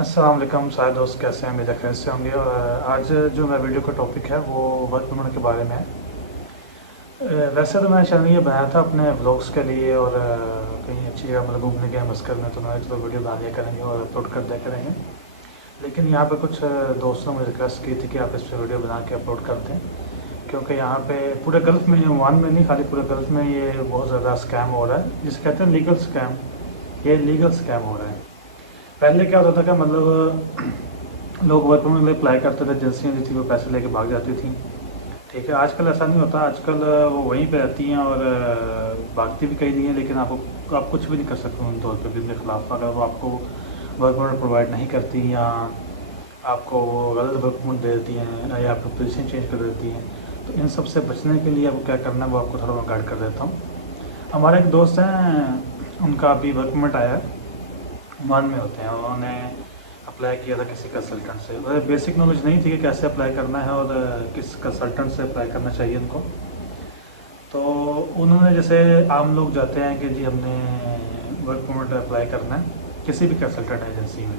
अस्सलाम वालेकुम सारे दोस्त, कैसे हैं? मेरे खैर से होंगे। और आज जो मेरा वीडियो का टॉपिक है वो वर्क परमिट के बारे में है। वैसे तो मैंने चैनल ये बनाया था अपने व्लॉग्स के लिए और कहीं अच्छी जगह मतलब घूमने गए मस्कत में, तो मैंने चलो वीडियो बना लिया करेंगे और अपलोड कर दिया करेंगे। लेकिन यहाँ पे कुछ दोस्तों ने मुझे रिक्वेस्ट की थी कि आप इस पर वीडियो बना के अपलोड कर दें, क्योंकि यहाँ पे पूरे गल्फ़ में, ओमान में नहीं खाली पूरे गल्फ़ में ये बहुत ज़्यादा स्कैम हो रहा है, जिसे कहते हैं लीगल स्कैम। ये लीगल स्कैम हो रहा है। पहले क्या होता था कि मतलब लोग वर्क परमिट के लिए अप्लाई करते थे, एजेंसियाँ जो थी वो पैसे लेके भाग जाती थी। ठीक है, आजकल ऐसा नहीं होता। आजकल वो वहीं पे रहती हैं और भागती भी कहीं नहीं है, लेकिन आप कुछ भी नहीं कर सकते उन तौर पे भी उनके खिलाफ। अगर वो आपको वर्क परमिट प्रोवाइड नहीं करती या आपको वो गलत वर्क परमिट दे देती हैं या आपको पोजीशन चेंज कर देती हैं, तो इन सब से बचने के लिए आपको क्या करना है वो आपको थोड़ा मैं गाइड कर देता हूँ। हमारे एक दोस्त हैं, उनका अभी वर्क परमिट आया है, ओमान में होते हैं। उन्होंने अप्लाई किया था किसी कंसल्टेंट से। वह बेसिक नॉलेज नहीं थी कि कैसे अप्लाई करना है और किस कंसल्टेंट से अप्लाई करना चाहिए उनको। तो उन्होंने, जैसे आम लोग जाते हैं कि जी हमने वर्क परमिट अप्लाई करना है किसी भी कंसल्टेंट एजेंसी में,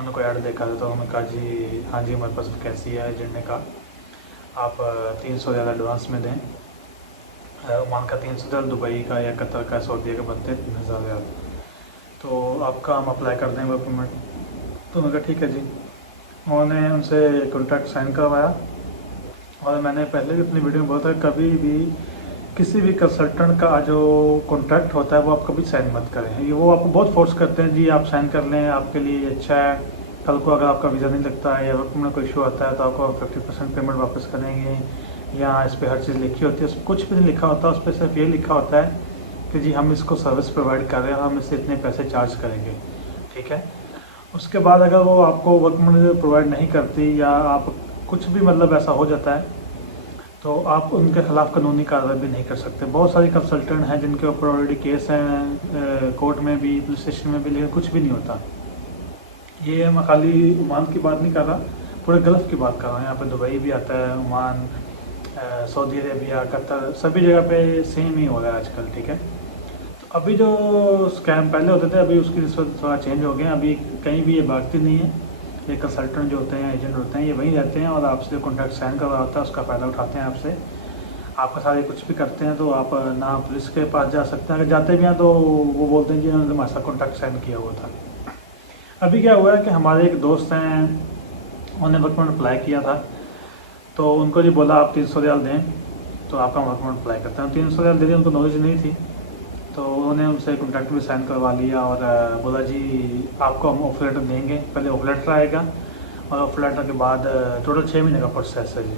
उनको ऐड देखा था तो उन्होंने कहा जी हाँ जी हमारे पास वैकेंसी है। एजेंट ने कहा आप 300 ज़्यादा एडवांस में दें। ओमान का 300 दुबई का या कतर का सऊदी का बनते हैं 3,000, तो आपका हम अप्लाई कर दें वर्क परमिट। तो उन्होंने कहा ठीक है जी। उन्होंने उनसे कॉन्ट्रैक्ट साइन करवाया। और मैंने पहले भी अपनी वीडियो में बोला था कभी भी किसी भी कंसल्टेंट का जो कॉन्ट्रैक्ट होता है वो आप कभी साइन मत करें। ये वो आपको बहुत फोर्स करते हैं जी आप साइन कर लें, आपके लिए अच्छा है। कल को अगर आपका वीज़ा नहीं लगता है या वर्क परमिट कोई इशू आता है तो आपको 50% पेमेंट वापस करेंगे, या इस पर हर चीज़ लिखी होती है। उस पर कुछ भी नहीं लिखा होता, उस पर सिर्फ ये लिखा होता है कि जी हम इसको सर्विस प्रोवाइड कर रहे हैं, हम इससे इतने पैसे चार्ज करेंगे। ठीक है, उसके बाद अगर वो आपको वर्क परमिट प्रोवाइड नहीं करती या आप कुछ भी मतलब ऐसा हो जाता है तो आप उनके खिलाफ कानूनी कार्रवाई भी नहीं कर सकते। बहुत सारी कंसल्टेंट हैं जिनके ऊपर ऑलरेडी केस हैं कोर्ट में भी, पुलिस स्टेशन में भी, लेकिन कुछ भी नहीं होता। ये मैं खाली ओमान की बात नहीं कर रहा, पूरे गल्फ़ की बात कर रहा हूँ। यहाँ पे दुबई भी आता है, ओमान, सऊदी अरेबिया, कतर, सभी जगह पे सेम ही हो रहा है आजकल। ठीक है, तो अभी जो स्कैम पहले होते थे अभी उसकी निस्बत थोड़ा चेंज हो गया। अभी कहीं भी ये भागती नहीं है। ये कंसल्टेंट जो होते हैं, एजेंट होते हैं, ये वहीं रहते हैं और आपसे कॉन्ट्रैक्ट साइन करवा होता है उसका फ़ायदा उठाते हैं आपसे। आपका सारे कुछ भी करते हैं तो आप ना पुलिस के पास जा सकते हैं, अगर जाते भी हैं तो वो बोलते हैं कि उन्होंने हमारे साथ कॉन्ट्रैक्ट साइन किया हुआ था। अभी क्या हुआ है कि हमारे एक दोस्त हैं, उन्होंने वर्क परमिट अप्लाई किया था, तो उनको जी बोला आप 300 रियाल दें तो आपका वर्क परमिट अप्लाई करते हैं। 300 रियाल दे दी, उनको नॉलेज नहीं थी, तो उन्होंने उनसे कॉन्ट्रैक्ट भी साइन करवा लिया और बोला जी आपको हम ऑफर लेटर देंगे। पहले ऑफर लेटर आएगा और ऑफर लेटर के बाद टोटल 6 महीने का प्रोसेस है जी।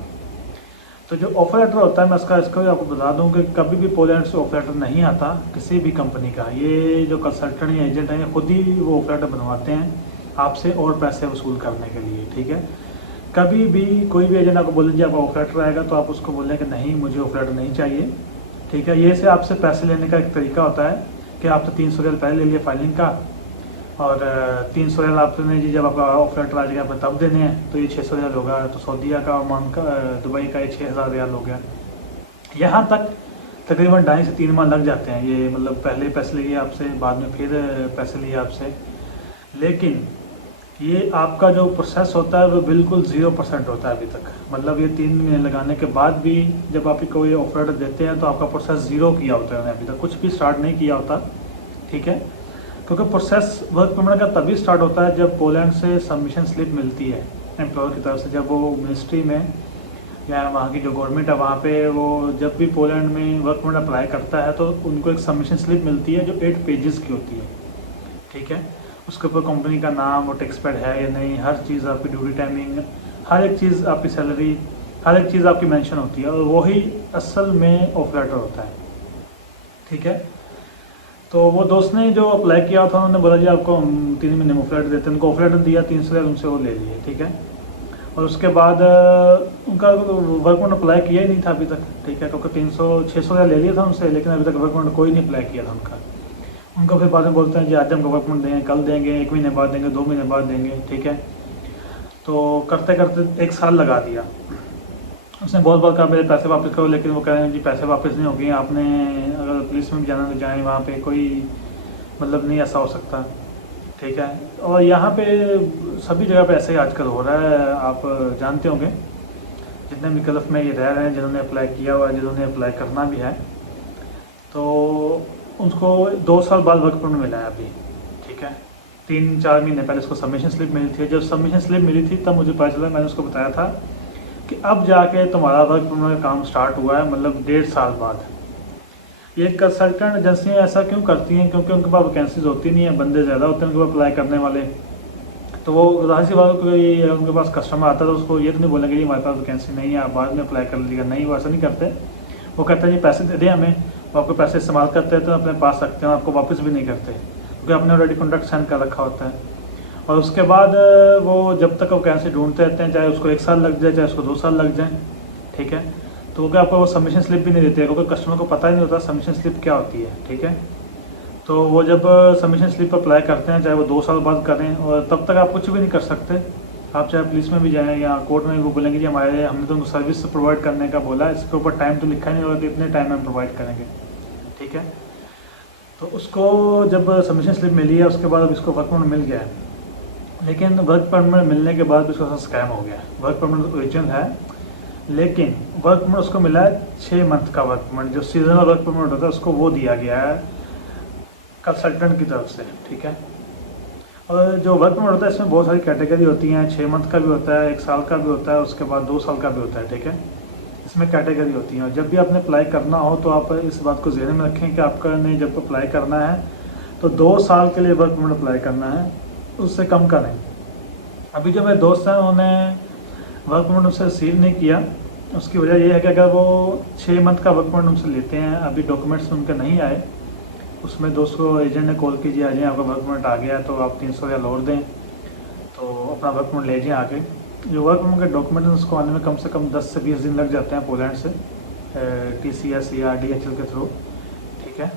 तो जो ऑफर लेटर होता है, मैं इसका भी आपको बता दूं कि कभी भी पोलैंड से ऑफर लेटर नहीं आता किसी भी कंपनी का। ये जो कंसल्टेंट या एजेंट हैं खुद ही वो ऑफर लेटर बनवाते हैं आपसे और पैसे वसूल करने के लिए। ठीक है, कभी भी कोई भी एजेंट आपको बोले जी आपका ऑफर लेटर आएगा तो आप उसको बोलें कि नहीं मुझे ऑफर लेटर नहीं चाहिए। ठीक है, ये से आपसे पैसे लेने का एक तरीका होता है कि आप तो 300 रियाल पहले ले लिए फाइलिंग का और 300 रियाल आपने जी जब आपका ऑफर लेटर आ जाएगा आपने तब देने हैं, तो ये 600 रियाल होगा। तो सऊदीया का, ओमान का, दुबई का ये 6,000 रियाल हो गया। यहाँ तक तकरीबन 2.5 से 3 माह लग जाते हैं। ये मतलब पहले पैसे लिए आपसे, बाद में फिर पैसे लिए आपसे। लेकिन ये आपका जो प्रोसेस होता है वो बिल्कुल 0% होता है अभी तक। मतलब ये 3 महीने लगाने के बाद भी जब आप कोई ऑफर लेटर देते हैं तो आपका प्रोसेस 0 किया होता है, अभी तक कुछ भी स्टार्ट नहीं किया होता। ठीक है, क्योंकि प्रोसेस वर्क परमिट का तभी स्टार्ट होता है जब पोलैंड से सबमिशन स्लिप मिलती है एम्प्लॉयर की तरफ से। जब वो मिनिस्ट्री में या वहाँ की जो गवर्नमेंट है वहाँ पे वो जब भी पोलैंड में वर्क परमिट अप्लाई करता है तो उनको एक सबमिशन स्लिप मिलती है जो 8 पेजेस की होती है। ठीक है, उसके ऊपर कंपनी का नाम, वो टैक्स पेड है या नहीं, हर चीज़ आपकी ड्यूटी टाइमिंग, हर एक चीज़ आपकी सैलरी, हर एक चीज़ आपकी मेंशन होती है और वही असल में ऑफर लेटर होता है। ठीक है, तो वो दोस्त ने जो अप्लाई किया था उन्होंने बोला जी आपको हम 3 महीने में ऑफर लेटर देते हैं। उनको ऑफर लेटर दिया, 300 रियाल उनसे वो ले लिए। ठीक है, और उसके बाद उनका वर्क परमिट अप्लाई किया ही नहीं था अभी तक। ठीक है, क्योंकि 600 रियाल ले लिया था उनसे, लेकिन अभी तक वर्क परमिट कोई नहीं अप्लाई किया था उनका। उनको फिर बाद में बोलते हैं जी आज हमको वर्क परमिट देंगे, कल देंगे, 1 महीने बाद देंगे, 2 महीने बाद देंगे। ठीक है, तो करते करते 1 साल लगा दिया। उसने बहुत बार कहा मेरे पैसे वापस करो, लेकिन वो कह रहे हैं जी पैसे वापस नहीं होंगे, आपने अगर पुलिस में भी जाना तो जाएँ, वहाँ पे कोई मतलब नहीं ऐसा हो सकता। ठीक है। और यहाँ पे सभी जगह पे ऐसे ही आजकल हो रहा है, आप जानते होंगे जितने भी गल्फ़ में ये रह रहे हैं, जिन्होंने अप्लाई किया हुआ है, जिन्होंने अप्लाई करना भी है, तो उनको 2 साल बाद वर्क परमिट मिला है अभी। ठीक है, 3-4 महीने पहले उसको सबमिशन स्लिप मिली थी। जब सबमिशन स्लिप मिली थी तब मुझे पता चला, मैंने उसको बताया था कि अब जाके तुम्हारा वर्क परमिट का काम स्टार्ट हुआ है, मतलब 1.5 साल बाद। ये कंसल्टेंट एजेंसियाँ ऐसा क्यों करती हैं? क्योंकि उनके पास वैकेंसीज होती नहीं है, बंदे ज़्यादा होते हैं उनके पास अप्लाई करने वाले। तो वो ज़ाहिर सी बात है, कोई उनके पास कस्टमर आता है तो उसको ये तो नहीं बोलेंगे जी हमारे पास वैकेंसी नहीं है, आप बाद में अप्लाई कर लीजिएगा। नहीं, वो ऐसा नहीं करते। वो कहते हैं जी पैसे दे दें हमें, वो आपको पैसे इस्तेमाल करते हैं तो अपने पास रखते हैं, आपको वापस भी नहीं करते क्योंकि आपने ऑलरेडी कॉन्ट्रैक्ट साइन कर रखा होता है। और उसके बाद वो जब तक वैकेंसी ढूंढते रहते हैं, चाहे उसको 1 साल लग जाए, चाहे उसको 2 साल लग जाए। ठीक है, तो क्योंकि आपको वो सबमिशन स्लिप भी नहीं देते क्योंकि कस्टमर को पता ही नहीं होता सबमिशन स्लिप क्या होती है। ठीक है, तो वो जब सबमिशन स्लिप अप्लाई करते हैं, चाहे वो 2 साल बाद करें, और तब तक आप कुछ भी नहीं कर सकते। आप चाहे पुलिस में भी जाएँ या कोर्ट में भी, वो बोलेंगे जी हमने तो उनको सर्विस प्रोवाइड करने का बोला, इसके ऊपर टाइम तो लिखा नहीं होगा कि इतने टाइम में प्रोवाइड करेंगे। ठीक है, तो उसको जब सबमिशन स्लिप मिली है उसके बाद अब इसको वर्क परमिट मिल गया है, लेकिन वर्क परमिट मिलने के बाद भी उसका साथ स्कैम हो गया। वर्क परमिट ओरिजिनल है, लेकिन वर्क परमिट उसको मिला है 6 मंथ का वर्क परमिट, जो सीजनल वर्क परमिट होता है उसको वो दिया गया है कंसल्टेंट की तरफ से। ठीक है, और जो वर्क परमिट होता है इसमें बहुत सारी कैटेगरी होती हैं, 6 मंथ का भी होता है, 1 साल का भी होता है, उसके बाद 2 साल का भी होता है। ठीक है, इसमें कैटेगरी होती हैं। और जब भी आपने अप्लाई करना हो तो आप इस बात को ज़हन में रखें कि आपने जब अप्लाई करना है तो 2 साल के लिए वर्क परमिट अप्लाई करना है, उससे कम का नहीं। अभी जो मेरे दोस्त हैं उन्होंने वर्क परमिट उनसे रिसीव नहीं किया, उसकी वजह ये है कि अगर वो 6 मंथ का वर्क परमिट उनसे लेते हैं, अभी डॉक्यूमेंट्स उनके नहीं आए, उसमें दोस्त को एजेंट ने कॉल कीजिए, आ जाए आपका वर्क परमिट आ गया तो आप 300 रियाल और दें तो अपना वर्क परमिट ले जाएँ आके। जो वर्क परमिट के डॉक्यूमेंट उसको आने में कम से कम 10 से 20 दिन लग जाते हैं पोलैंड से, TCS या DHL के थ्रू। ठीक है,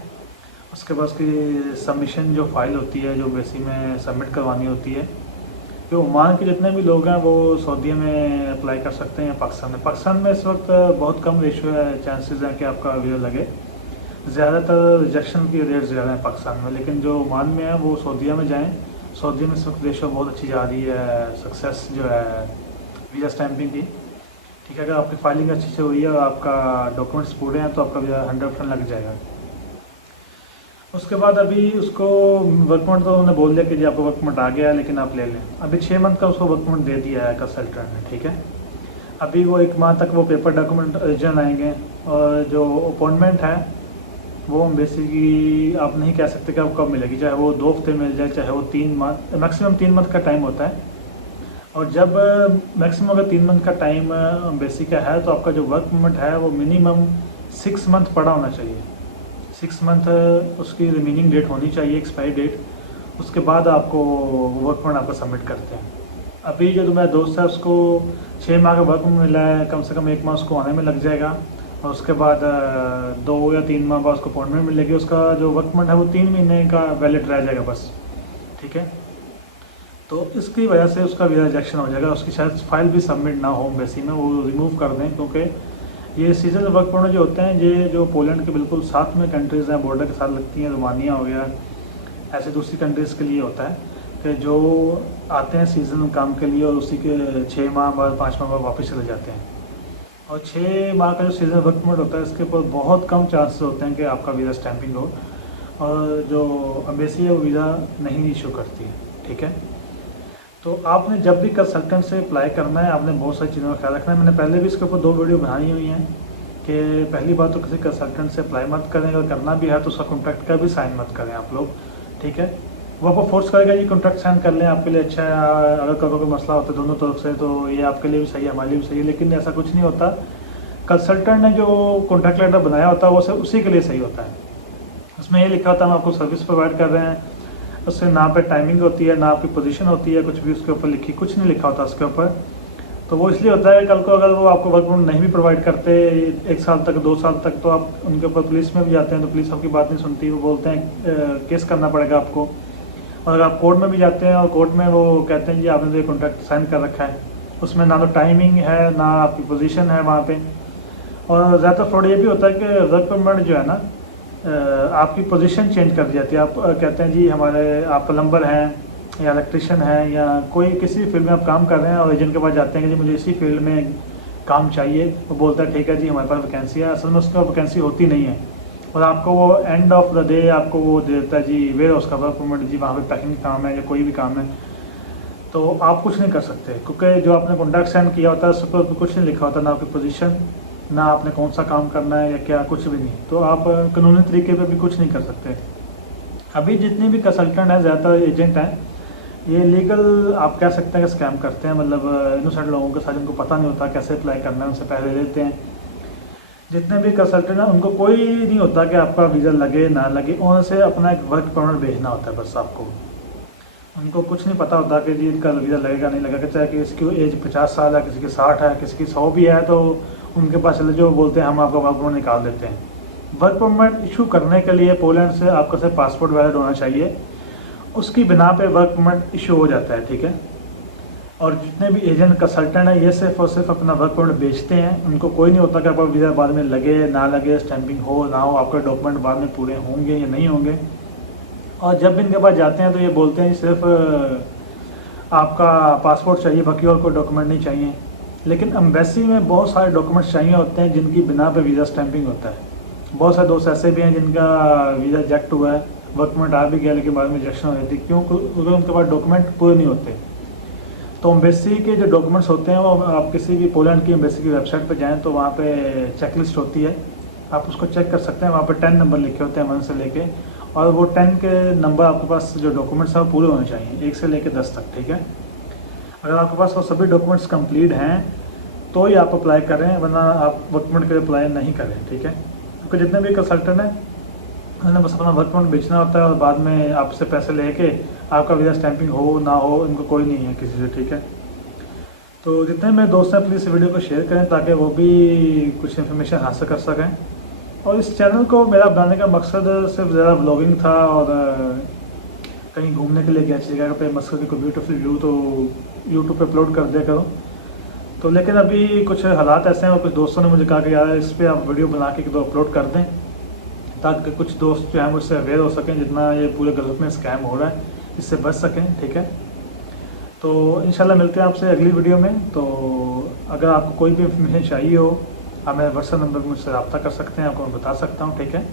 उसके बाद उसकी सबमिशन जो फाइल होती है, जो बेसिक में सबमिट करवानी होती है, जो ओमान के जितने भी लोग हैं वो सऊदीया में अप्लाई कर सकते हैं या पाकिस्तान में। पाकिस्तान में इस वक्त बहुत कम रेशियो है, चांसेस हैं कि आपका वीज़ा लगे। ज़्यादातर रिजेक्शन की रेट ज़्यादा है पाकिस्तान में, लेकिन जो ओमान में है वो सऊदीया में जाएं। सऊदीया में इस वक्त रेशियो बहुत अच्छी जा रही है, सक्सेस जो है वीज़ा स्टैंपिंग की। ठीक है, अगर आपकी फाइलिंग अच्छी से हुई है और आपका डॉक्यूमेंट्स पूरे हैं तो आपका वीज़ा 100% लग जाएगा। उसके बाद अभी उसको वर्क परमिट तो उन्होंने बोल दिया कि जी आपका वर्क परमिट आ गया है, लेकिन आप ले लें। अभी 6 मंथ का उसको वर्क परमिट दे दिया है कंसल्टेंट ने। ठीक है, अभी वो 1 माह तक वो पेपर डॉक्यूमेंट ओरिजिनल आएंगे, और जो अपॉइंटमेंट है वो बेसिकली आप नहीं कह सकते कि आपको कब मिलेगी, चाहे वो 2 हफ्ते मिल जाए, चाहे वो 3 मंथ, मैक्सिमम 3 मंथ का टाइम होता है। और जब मैक्सिमम अगर 3 मंथ का टाइम बेसिक का है तो आपका जो वर्क परमिट है वो मिनिमम 6 मंथ पड़ा होना चाहिए। 6 मंथ उसकी रिमेनिंग डेट होनी चाहिए, एक्सपायरी डेट। उसके बाद आपको वर्क परमिट आपको सबमिट करते हैं। अभी जो मेरा दोस्त है उसको 6 माह का वर्क परमिट मिला है, कम से कम 1 माह उसको आने में लग जाएगा, और उसके बाद 2 या 3 माह बाद उसको अपॉइंटमेंट मिलेगी। उसका जो वर्क परमिट है वो 3 महीने का वैलिड रह जाएगा बस। ठीक है, तो इसकी वजह से उसका वीज़ा रिजेक्शन हो जाएगा, उसकी शायद फाइल भी सबमिट ना हो एम्बेसी में, वो रिमूव कर दें। क्योंकि ये सीजनल वर्क परमिट जो होते हैं ये जो पोलैंड के बिल्कुल साथ में कंट्रीज़ हैं, बॉर्डर के साथ लगती हैं, रोमानिया हो गया, ऐसे दूसरी कंट्रीज़ के लिए होता है कि जो आते हैं सीजन काम के लिए और उसी के 6 माह बाद 5 माह बाद वापस चले जाते हैं। और 6 माह का जो सीजन वर्क परमिट होता है इसके ऊपर बहुत कम चांसेस होते हैं कि आपका वीज़ा स्टैंपिंग हो, और जो एम्बेसी है वो वीज़ा नहीं इशू करती है। ठीक है, तो आपने जब भी कंसल्टेंट से अप्लाई करना है आपने बहुत सारी चीज़ों का ख्याल रखना है। मैंने पहले भी इसके ऊपर 2 वीडियो बनाई हुई हैं कि पहली बात तो किसी कंसल्टेंट से अप्लाई मत करें, अगर करना भी है तो उसका कॉन्ट्रैक्ट का भी साइन मत करें आप लोग। ठीक है, वो आपको फोर्स करेगा ये कॉन्ट्रैक्ट साइन कर लें, आपके लिए अच्छा है। अगर कभी कोई मसला होता है दोनों तरफ से तो ये आपके लिए भी सही है, हमारे लिए भी सही है, लेकिन ऐसा कुछ नहीं होता। कंसल्टेंट ने जो कॉन्ट्रैक्ट लेटर बनाया होता है वो सिर्फ उसी के लिए सही होता है। उसमें ये लिखा होता है हम आपको सर्विस प्रोवाइड कर रहे हैं, उससे ना पे टाइमिंग होती है, ना आपकी पोजीशन होती है, कुछ भी उसके ऊपर लिखी कुछ नहीं लिखा होता उसके ऊपर। तो वो इसलिए होता है कल को अगर वो आपको वर्क परमिट नहीं भी प्रोवाइड करते 1 साल तक 2 साल तक, तो आप उनके ऊपर पुलिस में भी जाते हैं तो पुलिस आपकी बात नहीं सुनती, वो बोलते हैं केस करना पड़ेगा आपको। और अगर आप कोर्ट में भी जाते हैं और कोर्ट में वो कहते हैं जी आपने तो ये कॉन्ट्रैक्ट साइन कर रखा है, उसमें ना तो टाइमिंग है ना आपकी पोजीशन है वहाँ पे। और ज़्यादातर फ्रॉड ये भी होता है कि वर्क परमिट जो है ना आपकी पोजीशन चेंज कर दी जाती है। आप कहते हैं जी हमारे आप प्लम्बर हैं या इलेक्ट्रिशियन है या कोई किसी फील्ड में आप काम कर रहे हैं और एजेंट के पास जाते हैं कि जी मुझे इसी फील्ड में काम चाहिए, वो बोलता है ठीक है जी हमारे पास वैकेंसी है, असल में उसका वैकेंसी होती नहीं है और आपको वो एंड ऑफ द डे आपको वो दे देता है जी वेयर हाउस का वर्क परमिट, जी वहाँ पे पैकिंग काम है या कोई भी काम है, तो आप कुछ नहीं कर सकते क्योंकि जो आपने कॉन्ट्रैक्ट साइन किया होता है उस पर कुछ नहीं लिखा होता, ना आपकी पोजीशन, ना आपने कौन सा काम करना है या क्या, कुछ भी नहीं, तो आप कानूनी तरीके पे भी कुछ नहीं कर सकते। अभी जितने भी कंसल्टेंट हैं, ज़्यादातर एजेंट हैं, ये लीगल आप कह सकते हैं कि स्कैम करते हैं, मतलब इनोसेंट लोगों के साथ जिनको पता नहीं होता कैसे अप्लाई करना है उनसे पैसे लेते हैं। जितने भी कंसल्टेंट हैं उनको कोई नहीं होता कि आपका वीज़ा लगे ना लगे, उनसे अपना एक वर्क परमिट भेजना होता है बस आपको, उनको कुछ नहीं पता होता कि जी इनका वीज़ा लगेगा नहीं लगेगा, चाहे कि इसकी एज 50 साल है, किसी की 60 है, किसी की 100 भी है, तो उनके पास चले जो बोलते हैं हम आपका वर्क परमिट निकाल देते हैं। वर्क परमिट इशू करने के लिए पोलैंड से आपका सिर्फ पासपोर्ट वैलिड होना चाहिए, उसकी बिना पे वर्क परमिट इशू हो जाता है, ठीक है। और जितने भी एजेंट कंसल्टेंट हैं ये सिर्फ और सिर्फ अपना वर्क परमिट बेचते हैं, उनको कोई नहीं होता कि आपका वीज़ा बाद में लगे ना लगे, स्टैंपिंग हो ना हो, आपके डॉक्यूमेंट बाद में पूरे होंगे या नहीं होंगे। और जब भी इनके पास जाते हैं तो ये बोलते हैं सिर्फ आपका पासपोर्ट चाहिए, बाकी और कोई डॉक्यूमेंट नहीं चाहिए, लेकिन एम्बेसी में बहुत सारे डॉक्यूमेंट्स चाहिए होते हैं जिनकी बिना पे वीज़ा स्टैंपिंग होता है। बहुत सारे दोस्त ऐसे भी हैं जिनका वीज़ा रिजेक्ट हुआ है, वर्क परमिट आ भी गया लेकिन बाद में रिजेक्शन हो जाती है, क्यों? क्योंकि उनके पास डॉक्यूमेंट पूरे नहीं होते। तो एम्बेसी के जो डॉक्यूमेंट्स होते हैं वो आप किसी भी पोलैंड की एम्बेसी की वेबसाइट पर जाएँ तो वहाँ पे चेकलिस्ट होती है, आप उसको चेक कर सकते हैं, वहाँ पे 10 नंबर लिखे होते हैं 1 से लेके, और वो 10 के नंबर आपके पास जो डॉक्यूमेंट्स हैं वो पूरे होने चाहिए 1 से लेके 10 तक, ठीक है। अगर आपके पास वो सभी डॉक्यूमेंट्स कंप्लीट हैं तो ही आप अप्लाई करें, वरना आप वर्क परमिट के लिए अप्लाई नहीं करें, ठीक है। क्योंकि जितने भी कंसल्टेंट हैं उन्होंने बस अपना वर्क परमिट बेचना होता है और बाद में आपसे पैसे लेके आपका वीज़ा स्टैंपिंग हो ना हो इनको कोई नहीं है किसी से, ठीक है। तो जितने मेरे दोस्त हैं प्लीज़ इस वीडियो को शेयर करें ताकि वो भी कुछ इन्फॉर्मेशन हासिल कर सकें। और इस चैनल को मेरा बनाने का मकसद सिर्फ ज़्यादा ब्लॉगिंग था और कहीं घूमने के लिए गया अच्छी जगह पे मस्कत की कोई ब्यूटीफुल व्यू तो यूट्यूब पे अपलोड कर दिया करो। तो लेकिन अभी कुछ हालात ऐसे हैं और कुछ दोस्तों ने मुझे कहा कि यार इस पर आप वीडियो बना के तो अपलोड कर दें ताकि कुछ दोस्त जो हैं मुझसे अवेयर हो सकें जितना ये पूरे गलत में स्कैम हो रहा है इससे बच सकें, ठीक है। तो इंशाल्लाह मिलते हैं आपसे अगली वीडियो में। तो अगर आपको कोई भी इन्फॉर्मेशन चाहिए हो आप मेरे व्हाट्सएप नंबर पर मुझसे रब्ता कर सकते हैं, आपको मैं बता सकता हूँ, ठीक है।